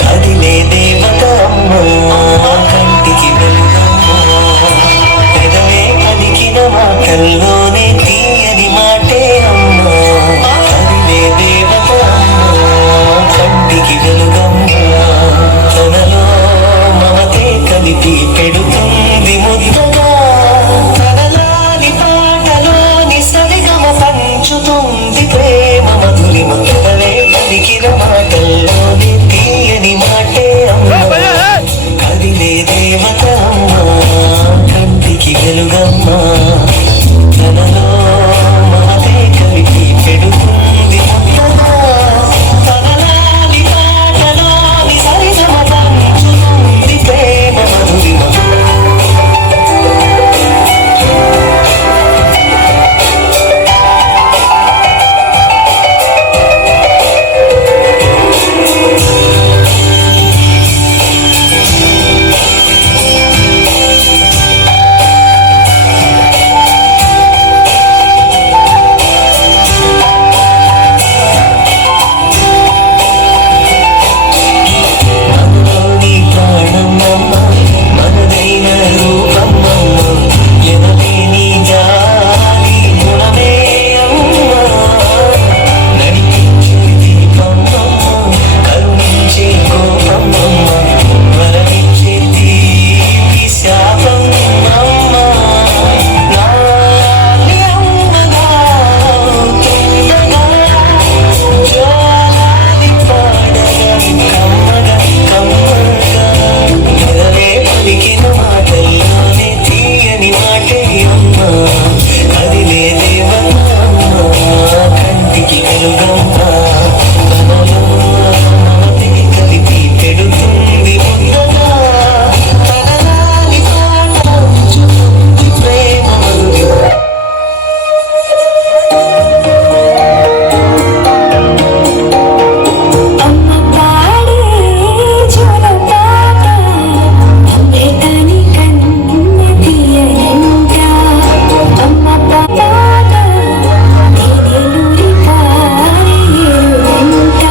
కదిలే దేవత అమ్మ, కంటికి వెలుగమ్మ, పెదవే పలికిన మాటల్లోనే తీయని మాటే అమ్మ. కదిలే దేవత అమ్మ, కంటికి వెలుగమ్మ, తనలో మమతే కలిపి పెడుతుంది ముద్దగా, తనలాని పాటలోని సరిగమ పంచుతుంది ప్రేమ మధురిమ. పెదవే పలికిన మాటల్లోనే తీయని మాటే అమ్మ. కదిలే దేవత అమ్మ, కంటికి వెలుగమ్మ, తనలో మమతే కలిపి పెడుతుంది ముద్దగా, తనలాని పాటలోని సరిగమ పంచుతుంది ప్రేమ మధురిమ. మనలోని ప్రాణమమ్మ, మనదైన రూపమమ్మ, ఎనలేని జాలి గుణమే అమ్మ. నడిపించే దీపమమ్మ, కరుణించే కోపమమ్మ, వరమిచ్చే తీపి శాపమమ్మ. నాలి అమ్మగా తొందరగా జోలాలి పాడగా కమ్మగా కమ్మగా, పెదవే పలికిన మాటల్లోనే తీయని మాటే అమ్మ. కదిలే దేవత అమ్మ, కంటికి వెలుగమ్మ, తనలో మమతే కలిపి పెడుతుంది ముద్దగా, తనలాని పాట పంచుతుంది ప్రేమ మధురిమ. అమ్మ పాడే జోలపాట, అమృతాని కన్న తీయనంట. అమ్మ పాట తేనెలూరి పారే ఏరువంట.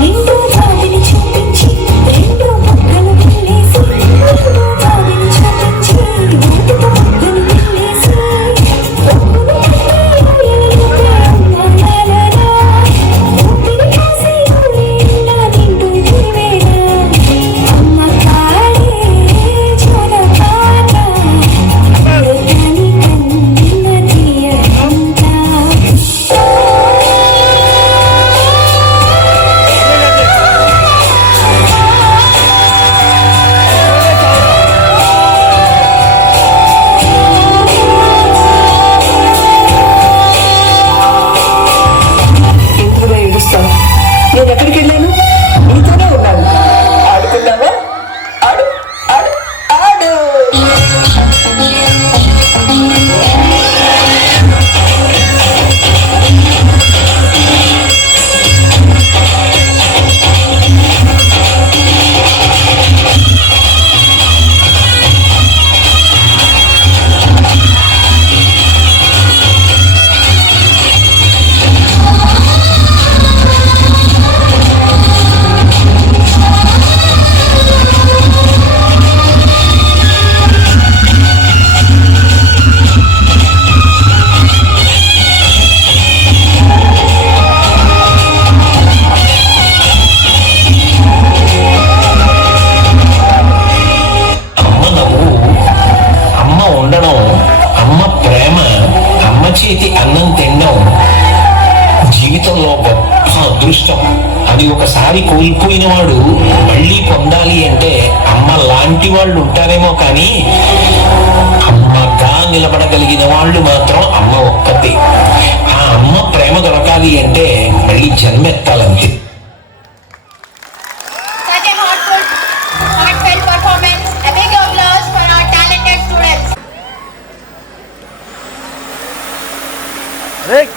నిండు బావిని చూపించి రెండు పక్కలు వెళ్ళేసి, నిండు బావిని చూపించి రెండు పక్కలు వెళ్ళేసి, ఒప్పులు కట్టి ఊయలూపే అమ్మ లాలలా, ఊపిరి కాసి ఊరేళ్ళ నిండు దివేళ. అమ్మ పాడే జోలపాట, అమృతాని కన్న తీయనంట. ఎందుకుగా ఏడుస్తావు? నేను ఎక్కడికి వెళ్ళాను? నీతోనే ఉన్నాను. ఆడుకున్నావా? ఆడు ఆడు ఆడు. అమ్మ నవ్వు, అమ్మ ఉండడం, అమ్మ ప్రేమ, అమ్మ చేతి అన్నం తినడం జీవితంలో గొప్ప అదృష్టం. అది ఒకసారి కోల్పోయిన వాడు మళ్ళీ పొందాలి అంటే అమ్మ లాంటి వాళ్ళు ఉంటారేమో కానీ అమ్మగా నిలబడగలిగిన వాళ్ళు మాత్రం అమ్మ ఒక్కతే. ఆ అమ్మ ప్రేమ దొరకాలి అంటే మళ్ళీ జన్మెత్తాలంతే. Such a heartfelt performance. A big applause for our talented students. Rick.